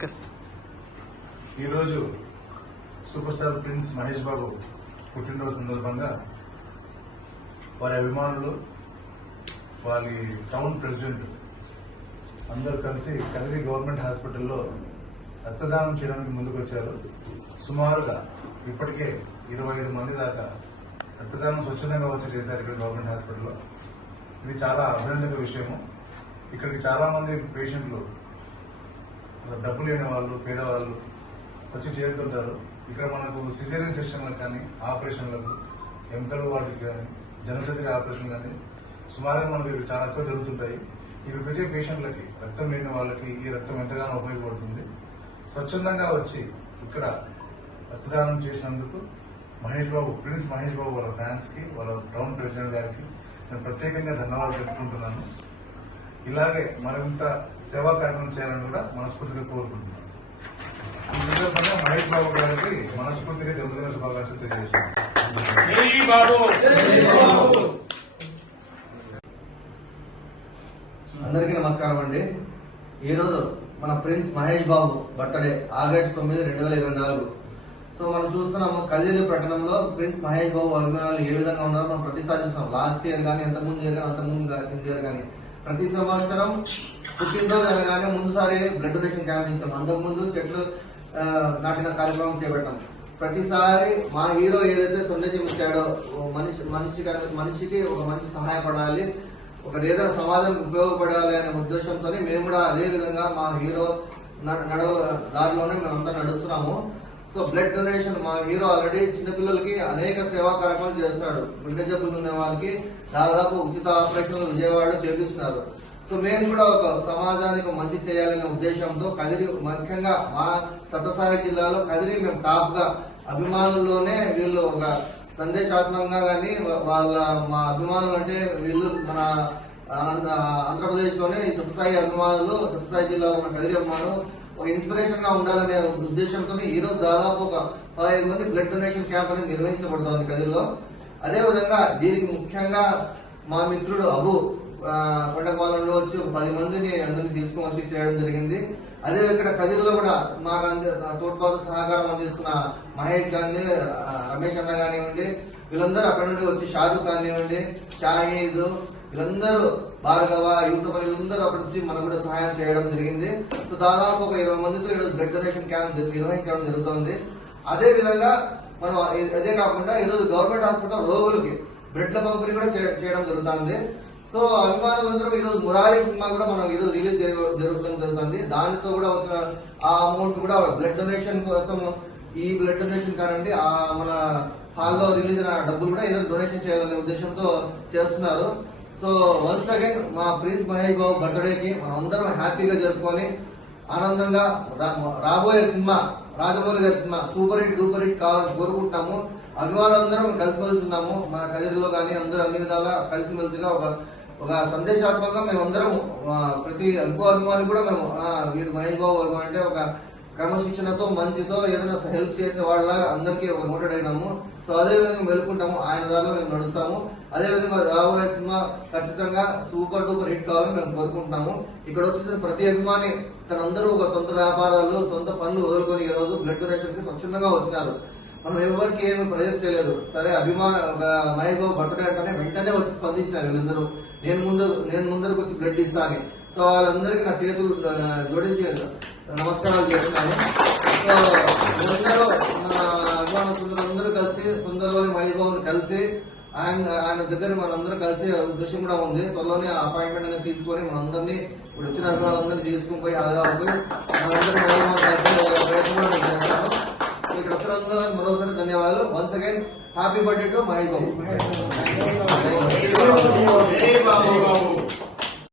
Okay. ఈరోజు super star prince Mahesh Babu పుట్టినరోజు సందర్భంగా వారి అభిమానులు, వారి టౌన్ ప్రెసిడెంట్ అందరూ కలిసి కదిరి గవర్నమెంట్ హాస్పిటల్లో రక్తదానం చేయడానికి ముందుకు వచ్చారు. సుమారుగా ఇప్పటికే 25 మంది దాకా రక్తదానం స్వచ్ఛందంగా వచ్చి చేశారు ఇక్కడ గవర్నమెంట్ హాస్పిటల్లో. ఇది చాలా అభినందన విషయము. ఇక్కడికి చాలా మంది పేషెంట్లు డబ్బు లేని వాళ్ళు, పేదవాళ్ళు వచ్చి చేరుతుంటారు. ఇక్కడ మనకు సిజేరియన్ సెక్షన్లకు కానీ, ఆపరేషన్లకు, ఎముకల వాటికి కానీ, జనసర్జరీ ఆపరేషన్ కానీ సుమారుగా మనకు ఇవి చాలా ఎక్కువ జరుగుతుంటాయి. ఇక్కడికి వచ్చే పేషెంట్లకి, రక్తం లేని వాళ్ళకి ఈ రక్తం ఎంతగానో ఉపయోగపడుతుంది. స్వచ్ఛందంగా వచ్చి ఇక్కడ రక్తదానం చేసినందుకు ప్రిన్స్ మహేష్ బాబు వాళ్ళ ఫ్యాన్స్ కి, వాళ్ళ టౌన్ ప్రెసిడెంట్ గారికి నేను ప్రత్యేకంగా ధన్యవాదాలు తెలుపుకుంటున్నాను. ఇలాగే మరింత సేవా కార్యక్రమం చేయాలని కూడా మనస్ఫూర్తిగా కోరుకుంటున్నాను. ఈ సందర్భంగా మహేష్ బాబు గారికి మనస్ఫూర్తిగా జన్మదిన శుభాకాంక్షలు తెలియజేస్తున్నాను. అందరికీ నమస్కారం అండి. ఈరోజు మన prince Mahesh Babu birthday August 9, 2024. So మనం చూస్తున్నాము కదిరి పట్టణంలో ప్రిన్స్ మహేష్ బాబు అభిమానులు ఏ విధంగా ఉన్నారో మనం ప్రతిసారి చూస్తాం. లాస్ట్ ఇయర్ కానీ, అంతకుముందు ఇయర్ కానీ ప్రతి సంవత్సరం పుట్టినరోజు అనగానే ముందుసారి బ్లడ్ డొనేషన్ క్యాంప్ ఇచ్చాం. అంతకుముందు చెట్లు నాటిన కార్యక్రమం చేపట్టాం. ప్రతిసారి మా హీరో ఏదైతే సందేశం ఇచ్చాడో, మనిషికి ఒక మనిషి సహాయపడాలి, ఒక ఏదైనా సమాజానికి ఉపయోగపడాలి అనే ఉద్దేశంతో మేము కూడా అదే విధంగా మా హీరో దారిలోనే మేమంతా నడుస్తున్నాము. సో బ్లడ్ డొనేషన్ మా హీరో ఆల్రెడీ చిన్నపిల్లలకి అనేక సేవా కార్యక్రమాలు చేస్తాడు. గుండె జబ్బులు ఉన్న వాళ్ళకి దాదాపు ఉచిత ఆపరేషన్లు విజయవాడలో చేపిస్తున్నారు. సో మేము కూడా ఒక సమాజానికి మంచి చేయాలనే ఉద్దేశంతో కదిరి, ముఖ్యంగా మా సత్యసాయి జిల్లాలో కదిరి మేము టాప్ గా అభిమానుల్లోనే వీళ్ళు ఒక సందేశాత్మకంగా కానీ మా అభిమానులు అంటే వీళ్ళు మన ఆంధ్రప్రదేశ్ లోనే సత్యసాయి అభిమానులు, సత్యసాయి జిల్లాలో ఉన్న కదిరి అభిమానులు ఒక ఇన్స్పిరేషన్ గా ఉండాలనే ఉద్దేశంతో ఈ రోజు దాదాపు ఒక 15 మంది బ్లడ్ డొనేషన్ క్యాంప్ అనేది నిర్వహించబడుతోంది కదిరిలో. అదే విధంగా దీనికి ముఖ్యంగా మా మిత్రుడు అబు కొండపాలెంలో వచ్చి ఒక 10 మందిని అందరినీ తీసుకొని వచ్చి చేయడం జరిగింది. అదే ఇక్కడ కదిరిలో కూడా మాకు తోడ్పాటు సహకారం అందిస్తున్న మహేష్ గాని, రమేష్ అన్న కానివ్వండి, వీళ్ళందరూ అక్కడ నుండి వచ్చి షారూక్ కానివ్వండి, షాహీద్, వీళ్ళందరూ భార్గవ, యూసఫ్ అని వీళ్ళందరూ అక్కడ వచ్చి మనకు కూడా సహాయం చేయడం జరిగింది. సో దాదాపు ఒక 20 మందితో ఈరోజు బ్లడ్ డొనేషన్ క్యాంప్ నిర్వహించడం జరుగుతుంది. అదే విధంగా మనం అదే కాకుండా ఈరోజు గవర్నమెంట్ హాస్పిటల్ రోగులకి బ్లడ్ల పంపిణీ కూడా చేయడం జరుగుతుంది. సో అభిమానులందరూ ఈరోజు మురారి సినిమా కూడా మనం ఈరోజు రిలీజ్ జరుగుతుంది. దానితో కూడా వచ్చిన ఆ అమౌంట్ కూడా బ్లడ్ డొనేషన్ కోసం, ఈ బ్లడ్ డొనేషన్ కానండి మన హాల్లో రిలీజ్ అయిన డబ్బులు కూడా ఈరోజు డొనేషన్ చేయాలనే ఉద్దేశంతో చేస్తున్నారు. సో వన్స్ అగైన్ మా ప్రిన్స్ మహేష్ బాబు బర్త్డేకి మనం అందరం హ్యాపీగా జరుపుకొని ఆనందంగా రాబోయే సినిమా రాజమౌళి గారి cinema super hit duper hit కావాలని కోరుకుంటున్నాము. అభిమానులందరం కలిసిమెలిసి ఉన్నాము. మన కదిరిలో కానీ అందరూ అన్ని విధాలా కలిసిమెలిసిగా ఒక సందేశాత్మకంగా మేమందరం ప్రతి ఇంకో అభిమాని కూడా మేము వీడు మహేష్ బాబు అంటే ఒక క్రమశిక్షణతో, మంచితో ఏదైనా హెల్ప్ చేసే వాళ్ళ అందరికీ ఒక నోటెడ్ అయినాము. సో అదే విధంగా వెళ్తుంటాము, ఆయన దారిలో మేము నడుస్తాము. అదే విధంగా రాబోయే సినిమా ఖచ్చితంగా సూపర్ డూపర్ హిట్ కావాలని మేము కోరుకుంటున్నాము. ఇక్కడ వచ్చేసిన ప్రతి అభిమాని తనందరూ ఒక సొంత వ్యాపారాలు, సొంత పనులు వదులుకొని ఈ రోజు బ్లడ్ డొనేషన్ కి స్వచ్ఛందంగా వచ్చినారు. మనం ఎవరికి ఏమి ప్రెజర్ చేయలేదు. సరే మహేష్ బాబు బర్త్డే అంటేనే వెంటనే వచ్చి స్పందించినారు వీళ్ళందరూ. నేను ముందరకు వచ్చి బ్లడ్ ఇస్తా అని. సో వాళ్ళందరికీ నా చేతులు జోడించి నమస్కారాలు చేస్తున్నాను. సో అందరూ మన అభిమానులందరూ కలిసి తొందరలోనే మహేష్ బాబుని కలిసి ఆయన దగ్గర మనందరూ కలిసి ఉద్దేశం కూడా ఉంది. త్వరలోనే అపాయింట్మెంట్ అనేది తీసుకొని మనందరినీ ఇప్పుడు వచ్చిన అభిమానులందరినీ తీసుకుని పోయి హైదరాబాద్ మనందరినీ ప్రయత్నం కూడా నేను చేస్తాను. ఇక్కడ వచ్చినందుకు మరోసారి ధన్యవాదాలు. Once again happy birthday to Mahesh Babu.